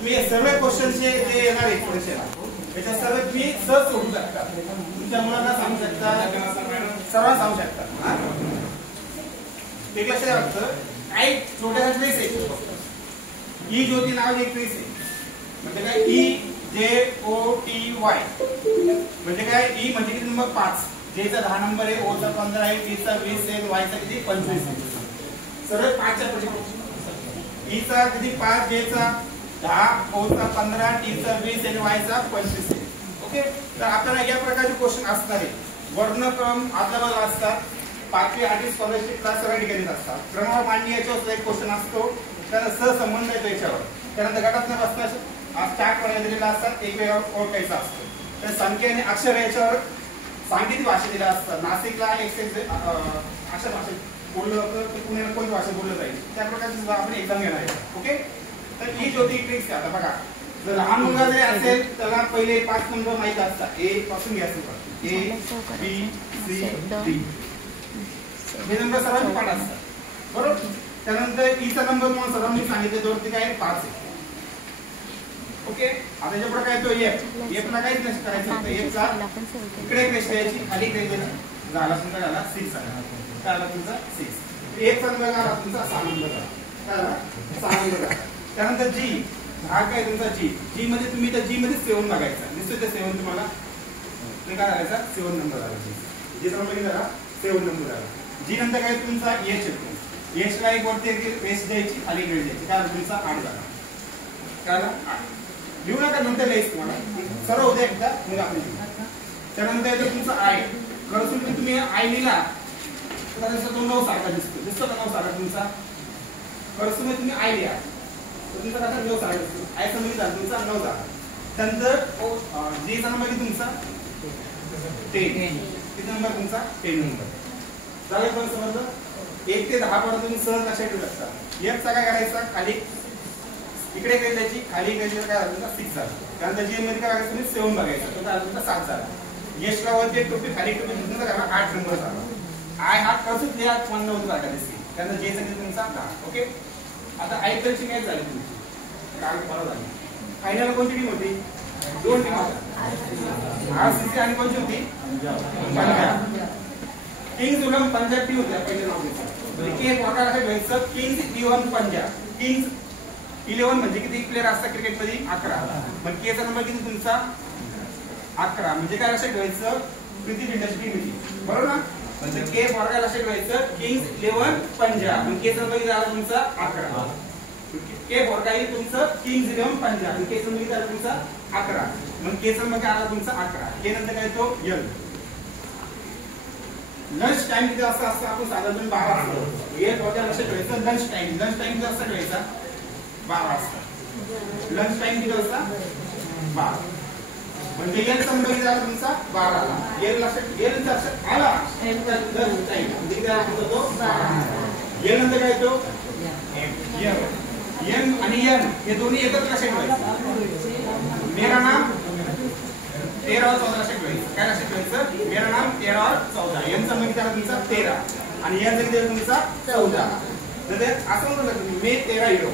तुम्ही सर्व क्वेश्चनचे जे येणार आहेत थोडेसे त्याच्या सर्व तुम्ही सहज सोडू शकता. तुमच्या मुलांना सांगू शकता, सर्वांना सांगू शकता. ते लक्षात लागतं. काही छोट्या ट्रेस आहे. ई ज्योती नावाची एक ट्रेस आहे. म्हणजे काय EJOTY म्हणजे काय ई म्हणजे किती नंबर 5, जेचा 10 नंबर आहे, ओ चा 15 आहे, टी चा 20 आहे, वाय चा किती 25 आहे. सरळ 5 च्या पुढे ई चा किती 5, जे चा 10, ओ चा 15, टी चा 20 आणि वाय चा 25 आहे. ओके. तर आपल्याला या प्रकारचे क्वेश्चन असणार आहे. वर्णक्रम आदलाबदल असतात. 5वी 8वी स्कॉलरशिपला सर्व ठिकाणी असतात. क्रमवार मांडणी याच्यावर एक क्वेश्चन असतो. त्याला सहसंबंध येतो याच्यावर. त्यानंतर गटात बसता चार्ट बनवलेला असतात. एक वेळा ओळखायचा असतो. तर संख्या आणि अक्षर याच्यावर सांकेतिक भाषा दिल्या असतात. नाशिकला एक अशा भाषेत बोललं होतं की पुण्याला कोणती भाषा बोललं जाईल त्या प्रकारची सुद्धा आपण एक्झाम घेणार आहे. ओके. तर ही ज्योती ट्रिक्स आता बघा, जर लहान मुलगा जरी असेल त्याला पहिले 5 नंबर माहित असतात. ए पासून घ्यायचं A B C D हे नंबर सर्वांचे पाठ असतात. बरोबर. त्यानंतर ईचा नंबर म्हणून सर्वांनी सांगितले दोन काय 5 आहे. ओके. आता याच्या पुढे काय तो F ला काहीच नाही करायचं. F चा इकडे क्रेश द्यायची, खाली क्रेश द्यायची. झाला तुमचा झाला 6 झाला. काय झाला तुमचा 6. F चा नंबर झाला तुमचा 6 नंबर झाला. काय झाला 6 नंबर झाला. त्यानंतर G हा काय तुमचा G मध्ये तुम्ही तर G मध्ये 7 बघायचा. दिसतोय ते 7 तुम्हाला. ते काय करायचा 7 नंबर झाला. G चा नंबर किती झाला 7 नंबर झाला. G नंतर काय तुमचा H येतो. H ला एक वरती क्रेश द्यायची, खाली क्रेश द्यायची. काय तुमचा 8 झाला. काय झाला 8. लिहू नका, नंतर लिहायचं तुम्हाला. सर्व होते एकदा मग आपण लिहू. त्यानंतर येतो तुमचा आय. खरं तुम्ही आय लिहिला तर तो 9 सारखा दिसतो का 9 सारखा तुमचा. खरं तुम्ही आय लिहा तर तुमचा कसा 9 सारखा दिसतो. आय समजून झाला तुमचा 9 झाला. त्यानंतर जी चा नंबर किती तुमचा 10. किती नंबर तुमचा 10 नंबर झाला. पण समजलं. 1 ते 10 पर्यंत तुम्ही सहज लक्षात ठेवू शकता. F चा काय करायचा, खाली इकडे काय द्यायची, खाली काय झालं 6 झालं. त्यानंतर जी मध्ये काय करायचं तुम्ही 7 बघायचा, तो काय तुमचा 7 झाला. H ला वरती एक टोपी खाली टोपी तुमचा झाला 8 नंबर झाला. आय हा कसं द्या 9 सारखा दिसते. त्यानंतर जे चा किती तुमचा 10. ओके. आता आय ची काय झाली तुमची काय बरोबर झाली. फायनल कोणती टीम होती, 2 टीम होत्या. RCC आणि कोणती होती पंजाब. किंग्स 11 पंजाब टीम होत्या पहिले नाव घेतलं. की एक वाटा आहे घ्यायचं किंग्स 11 पंजाब. किंग्स 11 म्हणजे किती प्लेयर असतात क्रिकेट मध्ये 11. मग के चा नंबर किती तुमचा 11. म्हणजे काय लक्षात ठेवायचं किती इंडस्ट्री होती. बरोबर ना. म्हणजे के फॉर लक्षात ठेवायचं किंग्स 11 पंजाब. मग के चा नंबर किती झाला तुमचा 11. के फॉर काय तुमचं किंग्स 11 पंजाब. के चा नंबर किती झाला तुमचा 11. मग के चा नंबर काय आला तुमचा 11. के नंतर काय तो यल. लंच टाइम किती वाजता असतं आपण साधारण 12 वाजता. हे थोड्या लक्षात ठेवायचं. लंच टाइम किती वाजता ठेवायचा 12 वाजता. लंच टाइम किती वाजता 12. म्हणजे एल चा नंबर किती आला तुमचा 12 ला. एल लक्षात आला लंच टाइम म्हणजे काय होतो तो 12. एल नंतर काय तो एम आणि एन हे दोन्ही एकत्र लक्षात ठेवायचं. मेरा नाम 13 और 14 लक्षात ठेवायचं. काय लक्षात ठेवायचं मेरा नाम 13 और 14. एन चा नंबर किती आला तुमचा 13 आणि एन चा किती आला तुमचा 14. तर असं म्हणू शकता तुम्ही मे 13 हिरो.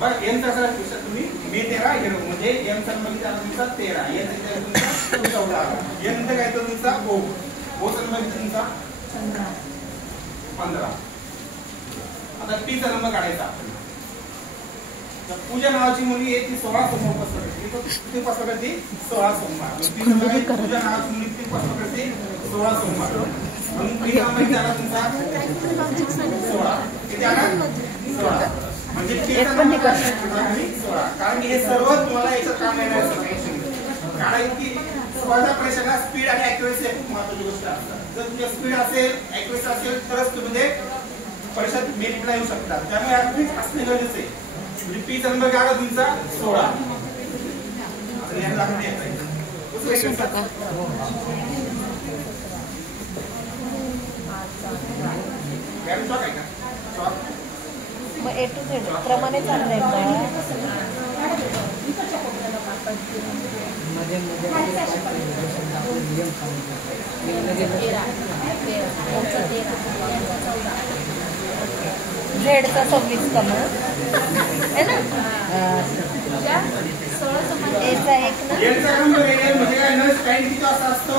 बरं एन चा असं तुम्ही मे 13 हिरो म्हणजे एन चा नंबर किती आला तुमचा 13. एन चा किती तुमचा 14. एन नंतर काय तो तुमचा ओ. ओ चा नंबर किती तुमचा 15. आता टी चा नंबर काढायचा आपण. पूजा नावाची मुलगी आहे ती 16 सोमवार पासून किती पासून करते 16 सोमवार. पूजा नावाची मुलगी किती पासून करते 16 सोमवार. म्हणून टी नंबर किती आला तुमचा 16. किती आला 16. म्हणजे टी चा नंबर 16. कारण हे सर्व तुम्हाला याच्यात काम येणार आहे. कारण की स्पर्धा परीक्षेला स्पीड आणि ऍक्युरेसी खूप महत्त्वाची गोष्ट असतात. जर तुमची स्पीड असेल ऍक्युरेसी असेल तरच तुम्ही परीक्षेत मेरिटला येऊ शकता. त्यामुळे ऍक्युरेसी असणे गरजेचे आहे. पी चा नंबर काय तुमचा 16. मग A to Z प्रमाणे चाललंय का. झेडचा 26 का मग है ना. एचा एक ना एलचा नंबर आहे म्हणजे काय नस टाइम किती वाजता असतो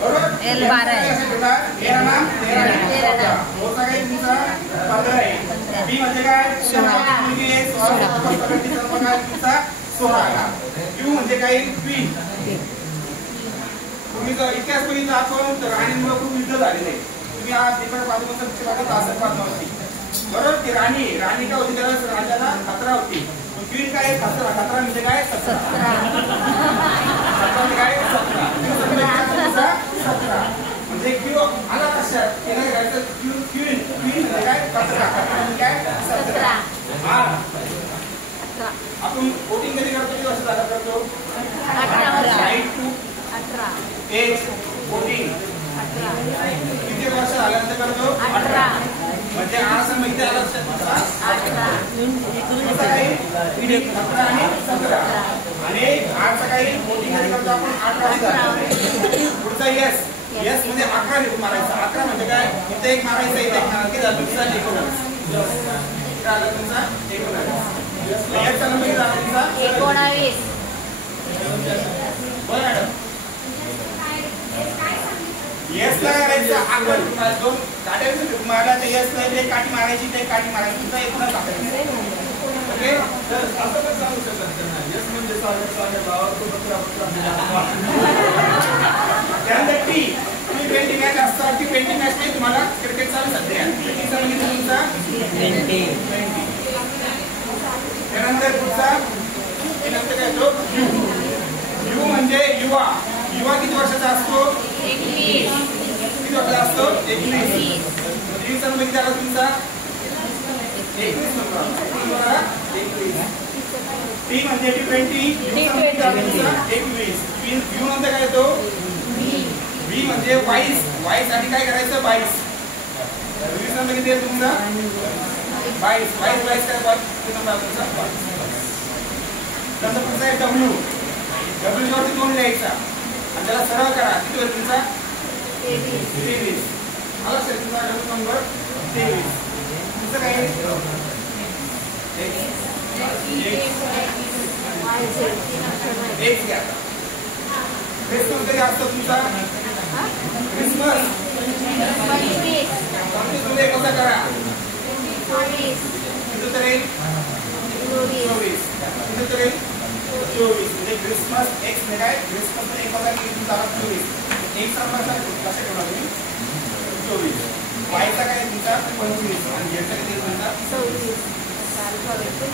बरोबर एल 12 आहे 13 नाम 13 होता काय तुमचा 15 आहे बी म्हणजे काय 16 मुलगी आहे 16 प्रकारची पगार तुमचा 16 क्यू म्हणजे काय पी तुम्ही जर इतिहास बघितला आपण तर राणीमुळे खूप युद्ध झालेले तुम्ही आज तिकडे बाजूला तासक पाहत नव्हती बरोबर ती राणी का होती त्यावेळेस राजाला खतरा होती क्वीन काय खतरा म्हणजे काय 17 म्हणजे काय 17 म्हणजे क्यू आला कशात केला घ्यायचं क्वीन म्हणजे काय खतरा म्हणजे काय 17 आपण वोटिंग कधी करतो किती वर्ष झाला करतो 18 एज वोटिंग 18 किती वर्ष झाल्यानंतर करतो 18 म्हणजे आज माहिती आला लक्षात 18 आणि 17 आणि आज सकाळी वोटिंग कधी करतो आपण 18 पुढचा यस यस म्हणजे 11 लिहून मारायचा 11 म्हणजे काय इथे एक मारायचा इथे एक मारायचा किती झालं तुमचा 19 झालं तुमचा 19 याचा नंबर किती झाला तुमचा 19 बरं मॅडम यस ला करायचं आपण दोन काट्याचे मारला तर यस ला एक काठी मारायची ते काठी मारायची तुमचा एकूणच टाकायचं ओके तर असं पण सांगू शकत नाही यस म्हणजे साले भावा तो बकरा त्यानंतर टी तुम्ही पेंटिंग मॅच असता ती पेंटिंग मॅच नाही तुम्हाला क्रिकेट चालू सध्या पेंटिंगचा म्हणजे तुमचा 20 त्यानंतर पुढचा त्यानंतर काय तो यू म्हणजे युवा युवा किती वर्षाचा असतो 21 किती वर्षाचा असतो 21 चा नंबर किती आला तुमचा 21 नंबर 21 टी म्हणजे T20 21 यू नंतर काय येतो बी म्हणजे 22 आणि काय करायचं 22 20 नंबर किती आहे तुमचा 22 काय 22 नंबर तुमचा 22 नंतर पुढचा आहे डब्ल्यू वरती 2 लिहायचा आणि त्याला सरळ करा किती होईल तुमचा 23 आला सर तुमचा नंबर 23 तुमचं काय एक घ्या क्रिसमस कधी असतो तुमचा क्रिसमस 25 जुलै कसा करा 24 किती तरी 24 किती तरी 24 म्हणजे क्रिसमस एक म्हणजे काय क्रिसमस एक होता की तुमचा 24 एक नंबरचा कसा ठेवला तुम्ही 24 वायचा काय तुमचा 25 आणि जेचा किती तुमचा 26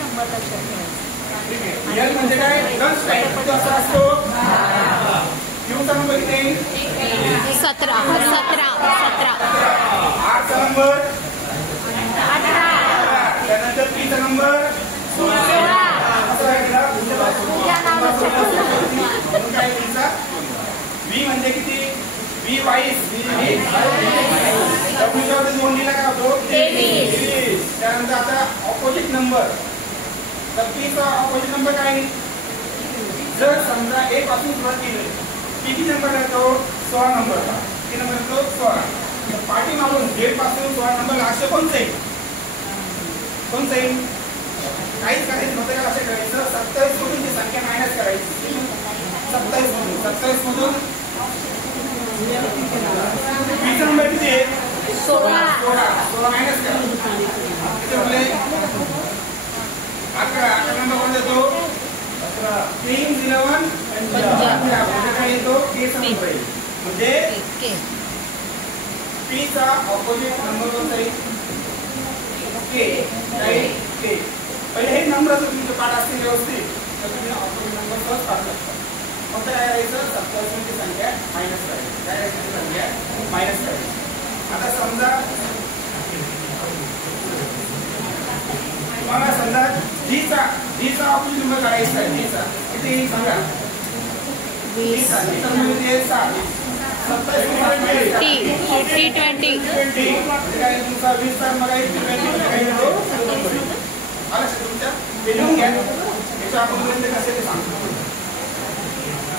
नंबर लक्षात ठेवायचा ठीक आहे एल म्हणजे काय लंच टाइम किती वाजता असतो क्यूचा नंबर किती 17 आरचा नंबर 18 त्यानंतर पीचा नंबर 16 काय तुमचा बी म्हणजे किती बी 22 डब्ल्यूच्या वरती 2 लिहिला काय होतो 23 त्यानंतर आता ऑपोजिट नंबर तर पीचा ऑपोजिट नंबर काय जर समजा ए पासून सुरुवात केली किती नंबर येतो 16 नंबरचा किती नंबर येतो 16 तर पाठी मारून झेड पासून 16 नंबर लास्ट कोणतं येईल काहीच करायचं नव्हतं का असं करायचं 27 मधून ती संख्या मायनस करायची 27 मधून बीचा नंबर किती आहे 16 मायनस करा किती बोलले 11 नंबर कोण देतो 3 11 काय येतो केचा नंबर आहे म्हणजे पी चा ऑपोजिट नंबर कोणता आहे के राईट के पहिले हे नंबर जर तुमचे पाठ असतील व्यवस्थित तर तुम्ही ऑपोजिट नंबर सहज काढू शकता फक्त काय करायचं 27 ची संख्या मायनस करायची काय करायची संख्या मायनस करायची आता समजा तुम्हाला समजा जीचा ऑपोजिट नंबर काढायचा आहे जीचा किती सांगा 20 नंबर किती आहे 7 T20 काय तुमचा 20 चा मग 20 काय येतो आला तुमच्या लिहून घ्या याच्या आपण कसे ते सांगतो